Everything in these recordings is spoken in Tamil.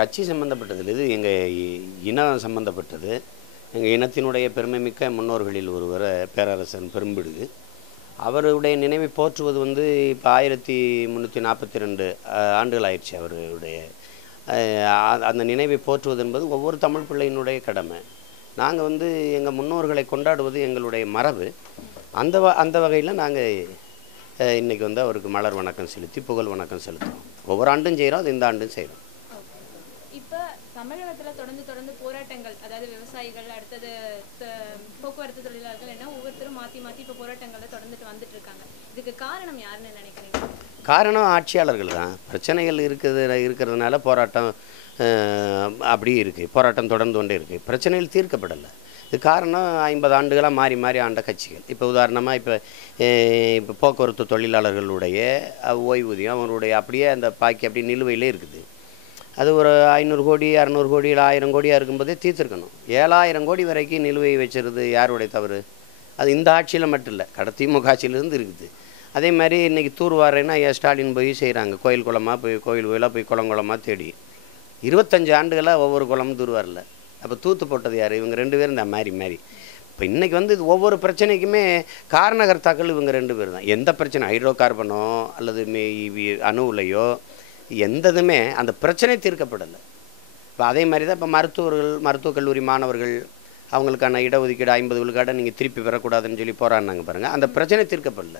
கட்சி சம்மந்தப்பட்டது இல்லை. இது எங்கள் இனம் சம்மந்தப்பட்டது எங்கள் இனத்தினுடைய பெருமைமிக்க முன்னோர்களில் ஒருவர் பேரரசன் பெரும்பிடுகு. அவருடைய நினைவை போற்றுவது வந்து இப்போ ஆயிரத்தி முந்நூற்றி நாற்பத்தி ரெண்டு ஆண்டுகள் ஆயிடுச்சு அவருடைய அந்த நினைவை போற்றுவது என்பது ஒவ்வொரு தமிழ் பிள்ளையினுடைய கடமை. நாங்கள் வந்து எங்கள் முன்னோர்களை கொண்டாடுவது எங்களுடைய மரபு. அந்த வ அந்த வகையில் நாங்கள் இன்றைக்கி வந்து அவருக்கு மலர் வணக்கம் செலுத்தி புகழ் வணக்கம் செலுத்துகிறோம் ஒவ்வொரு ஆண்டும் செய்கிறோம் அது இந்த ஆண்டும் செய்கிறோம் தமிழகத்துல தொடர்ந்து தொடர்ந்து போராட்டங்கள் அதாவது விவசாயிகள் அடுத்தது போக்குவரத்து தொழிலாளர்கள் என்ன ஒவ்வொருத்தரும் மாத்தி மாத்தி இப்ப போராட்டங்கள்ல தொடர்ந்துட்டு வந்துட்டு இருக்காங்க. இதுக்கு காரணம் யாருன்னு நினைக்கிறீங்க? காரணம் ஆட்சியாளர்கள் தான். பிரச்சனைகள் இருக்குது இருக்கிறதுனால போராட்டம் அப்படியே இருக்குது போராட்டம் தொடர்ந்து கொண்டே இருக்குது பிரச்சனைகள் தீர்க்கப்படலை. இது காரணம் ஐம்பது ஆண்டுகளாக மாறி மாறி ஆண்ட கட்சிகள். இப்போ உதாரணமாக இப்போ இப்போ போக்குவரத்து தொழிலாளர்களுடைய ஓய்வூதியம் அவருடைய அப்படியே அந்த பாக்கி அப்படியே நிலுவையிலே இருக்குது. அது ஒரு ஐநூறு கோடி அறநூறு கோடி இல்லை ஆயிரம் கோடியாக இருக்கும்போதே தீர்த்திருக்கணும். ஏழாயிரம் கோடி வரைக்கும் நிலுவை வச்சிருது யாருடைய தவறு? அது இந்த ஆட்சியில் மட்டும் இல்லை கட திமுக ஆட்சியிலேருந்து இருக்குது. அதே மாதிரி இன்றைக்கி தூர்வாரேன்னா ஐயா ஸ்டாலின் போய் செய்கிறாங்க கோயில் குளமாக போய் கோயில் கோயிலாக போய் குளம் குளமாக தேடி. இருபத்தஞ்சு ஆண்டுகளாக ஒவ்வொரு குளமும் தூர்வாரில் அப்போ தூத்து போட்டது யார்? இவங்க ரெண்டு பேரும் தான் மாறி மாறி. இப்போ இன்றைக்கி வந்து இது ஒவ்வொரு பிரச்சனைக்குமே காரணகர்த்தாக்கள் இவங்க ரெண்டு பேர் தான் எந்த பிரச்சனை? ஹைட்ரோ கார்பனோ அல்லது மே- இவி- அணுவுலையோ எந்த இதுமே அந்த பிரச்சனை தீர்க்கப்படலை. இப்போ அதே மாதிரி தான் இப்போ மருத்துவர்கள் மருத்துவக் கல்லூரி மாணவர்கள் அவங்களுக்கான இடஒதுக்கீடு ஐம்பது விழுக்காடை நீங்கள் திருப்பி பெறக்கூடாதுன்னு சொல்லி போராடினாங்க பாருங்கள் அந்த பிரச்சனை தீர்க்கப்படல.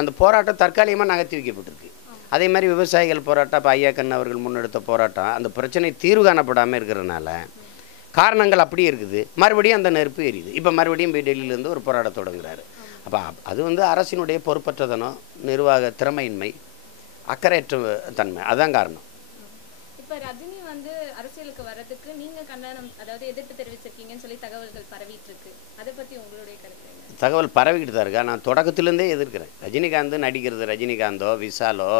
அந்த போராட்டம் தற்காலிகமாக நகர்த்தி வைக்கப்பட்டிருக்கு அதே மாதிரி விவசாயிகள் போராட்டம் இப்போ ஐயா கண்ணு அவர்கள் முன்னெடுத்த போராட்டம் அந்த பிரச்சனை தீர்வு காணப்படாமல் இருக்கிறதுனால காரணங்கள் அப்படியே இருக்குது. மறுபடியும் அந்த நெருப்பு எரியுது. இப்போ மறுபடியும் போய் டெல்லியிலேருந்து ஒரு போராட்டம் தொடங்குறாரு. அப்போ அது வந்து அரசினுடைய பொறுப்பற்றதனம் நிர்வாக திறமையின்மை. அக்கறையற்ற தன்மை. அதான் காரணம். இப்ப ரஜினி வந்து அரசியலுக்கு வர்றதுக்கு நீங்க கண்டனம் அதாவது எதிர்ப்பு தெரிவிச்சிருக்கீங்கன்னு சொல்லி தகவல்கள் பரவிட்டு இருக்கு அதை பத்தி உங்களுடைய கருத்து தகவல் பரவிக்கிட்டு தான் இருக்கா? நான் தொடக்கத்திலேருந்தே எதிர்க்கிறேன். ரஜினிகாந்த் நடிக்கிறது ரஜினிகாந்தோ விசாலோ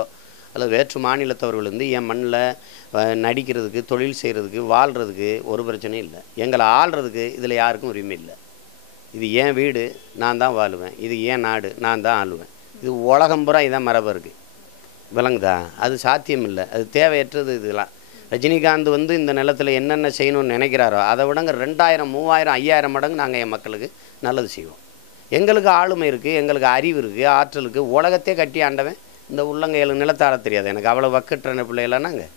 அல்லது வேற்று மாநிலத்தவர்கள் வந்து என் மண்ணில் நடிக்கிறதுக்கு தொழில் செய்கிறதுக்கு வாழ்கிறதுக்கு ஒரு பிரச்சனையும் இல்லை. எங்களை ஆள்றதுக்கு இதில் யாருக்கும் உரிமை இல்லை. இது ஏன் வீடு நான் தான் வாழுவேன். இது ஏன் நாடு நான் தான் ஆளுவேன். இது உலகம் பூரா இதான் மரபு இருக்குது விளங்குதா? அது சாத்தியம் இல்லை அது தேவையற்றது இதெல்லாம். ரஜினிகாந்த் வந்து இந்த நிலத்தில் என்னென்ன செய்யணும்னு நினைக்கிறாரோ அதை விடங்க ரெண்டாயிரம் மூவாயிரம் ஐயாயிரம் மடங்கு நாங்கள் என் மக்களுக்கு நல்லது செய்வோம். எங்களுக்கு ஆளுமை இருக்குது எங்களுக்கு அறிவு இருக்குது ஆற்றல் இருக்குது உலகத்தே கட்டி ஆண்டவன் இந்த உள்ளங்கையில் நிலத்தார தெரியாது. எனக்கு அவ்வளோ வக்கற்ற பிள்ளைகளாம் நாங்கள்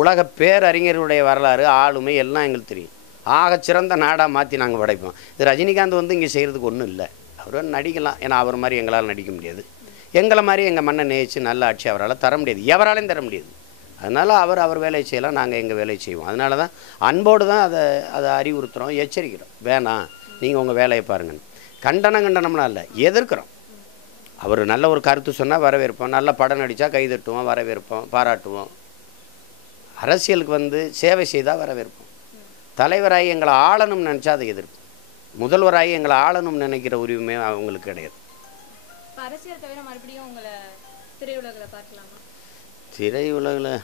உலக பேரறிஞருடைய வரலாறு ஆளுமை எல்லாம் எங்களுக்கு தெரியும். ஆக சிறந்த நாடாக மாற்றி நாங்கள் படைப்போம். இது ரஜினிகாந்த் வந்து இங்கே செய்கிறதுக்கு ஒன்றும் இல்லை. அவர் நடிக்கலாம். ஏன்னா அவர் மாதிரி எங்களால் நடிக்க முடியாது. எங்களை மாதிரி எங்கள் மண்ணை நேசித்து நல்ல ஆட்சி அவரால் தர முடியாது. எவராலையும் தர முடியாது. அதனால் அவர் அவர் வேலையை செய்யலாம் நாங்கள் எங்கள் வேலையை செய்வோம். அதனால தான் அன்போடு தான் அதை அதை அறிவுறுத்துகிறோம் எச்சரிக்கிறோம். வேணாம் நீங்கள் உங்கள் வேலையை பாருங்கன்னு கண்டனம் கண்டனம்லாம் இல்லை எதிர்க்கிறோம். அவர் நல்ல ஒரு கருத்து சொன்னால் வரவேற்போம். நல்ல படம் நடித்தா கைதட்டுவோம் வரவேற்போம் பாராட்டுவோம். அரசியலுக்கு வந்து சேவை செய்தால் வரவேற்போம். தலைவராகி எங்களை ஆளணும்னு நினச்சா அதை எதிர்ப்போம் முதல்வராகி எங்களை ஆளணும்னு நினைக்கிற உரிமை அவங்களுக்கு கிடையாது. இப்ப அரசியல் தவிர மறுபடியும் உங்களை திரையுலகில் பார்க்கலாமா? திரையுலகில்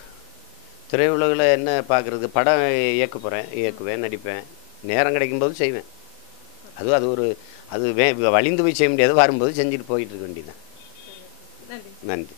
திரையுலகில் என்ன பார்க்குறது? படம் இயக்க போகிறேன் இயக்குவேன் நடிப்பேன். நேரம் கிடைக்கும்போது செய்வேன். அது அது ஒரு அது வே வலிந்து போய் செய்ய முடியாது. வரும்போது செஞ்சுட்டு போயிட்டு இருக்க வேண்டியதுதான். நன்றி.